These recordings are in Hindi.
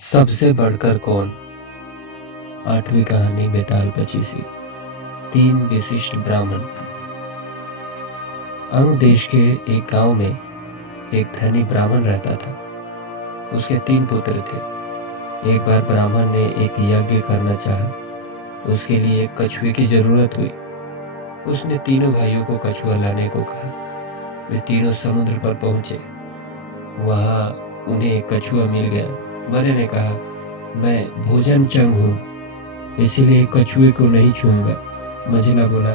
सबसे बढ़कर कौन। 8वीं कहानी बेताल पचीसी। 3 विशिष्ट ब्राह्मण। अंग देश के एक गांव में एक धनी ब्राह्मण रहता था। उसके 3 पुत्र थे। एक बार ब्राह्मण ने एक यज्ञ करना चाहा। उसके लिए एक कछुए की जरूरत हुई। उसने तीनों भाइयों को कछुआ लाने को कहा। वे तीनों समुद्र पर पहुंचे। वहां उन्हें एक कछुआ मिल गया। बड़े ने कहा, मैं भोजन चंग हूँ, इसीलिए कछुए को नहीं छूऊंगा। मझिला बोला,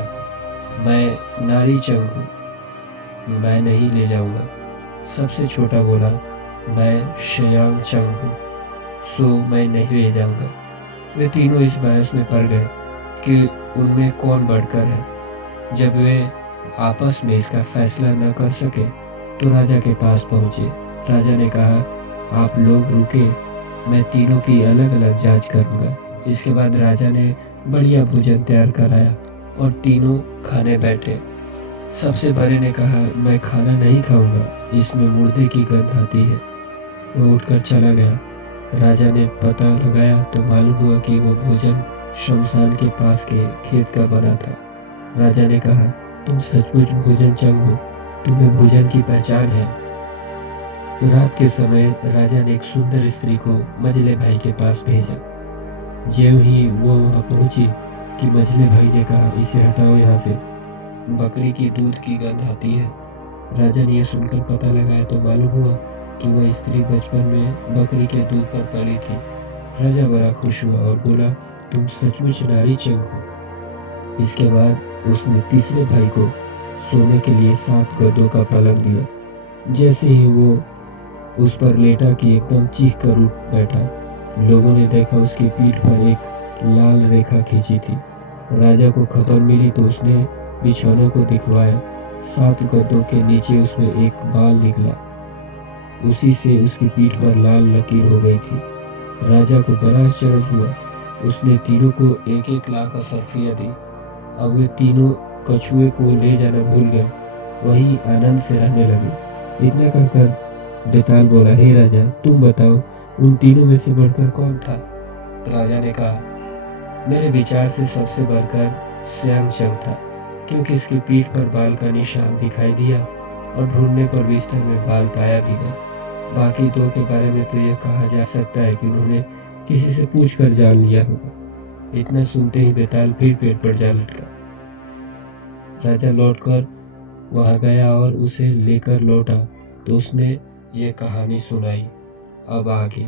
मैं नारी चंग हूँ, मैं नहीं ले जाऊंगा। सबसे छोटा बोला, मैं शयांग चंग हूँ, सो मैं नहीं ले जाऊंगा। वे तीनों इस बहस में पड़ गए कि उनमें कौन बढ़कर है। जब वे आपस में इसका फैसला न कर सके तो राजा के पास पहुंचे। राजा ने कहा, आप लोग रुके, मैं तीनों की अलग अलग जांच करूंगा। इसके बाद राजा ने बढ़िया भोजन तैयार कराया और तीनों खाने बैठे। सबसे बड़े ने कहा, मैं खाना नहीं खाऊंगा, इसमें मुर्दे की गंध आती है। वो उठकर चला गया। राजा ने पता लगाया तो मालूम हुआ कि वो भोजन शमशान के पास के खेत का बना था। राजा ने कहा, तुम सचमुच भोजन चंग हो, तुम्हें भोजन की पहचान है। रात के समय राजा ने एक सुंदर स्त्री को मझले भाई के पास भेजा। ज्यों ही वो वहां पहुंची कि मझले भाई ने कहा, इसे हटाओ यहाँ से, बकरी की दूध की गंध आती है। राजा ने यह सुनकर पता लगाया तो मालूम हुआ कि वह स्त्री बचपन में बकरी के दूध पर पली थी। राजा बड़ा खुश हुआ और बोला, तुम सचमुच नारी चंग हो। इसके बाद उसने तीसरे भाई को सोने के लिए 7 गद्दों का पलंग दिया। जैसे ही वो उस पर लेटा कि एकदम चीख कर उठ बैठा। लोगों ने देखा उसकी पीठ पर एक लाल रेखा खींची थी। राजा को खबर मिली तो उसने बिछौनों को दिखवाया। 7 गद्दों के नीचे उसमें एक बाल निकला, उसी से उसकी पीठ पर लाल लकीर हो गई थी। राजा को बड़ा आश्चर्य हुआ। उसने तीनों को 1-1 लाख असरफियाँ दी। अब वे तीनों कछुए को ले जाना भूल गए, वहीं आनंद से रहने लगे। इतना कहकर बेताल बोला, हे राजा, तुम बताओ, उन तीनों में से बढ़कर कौन था। राजा ने कहा, मेरे विचार से सबसे बढ़कर श्यांग चंग था, क्योंकि इसकी पीठ पर बाल का निशान दिखाई दिया और ढूंढने पर बिस्तर में बाल पाया भी गया। बाकी 2 के बारे में तो यह कहा जा सकता है कि उन्होंने किसी से पूछकर जान लिया होगा। इतना सुनते ही बेताल फिर पेड़ पर जा लटका। राजा लौटकर वहां गया और उसे लेकर लौटा तो उसने ये कहानी सुनाई। अब आगे।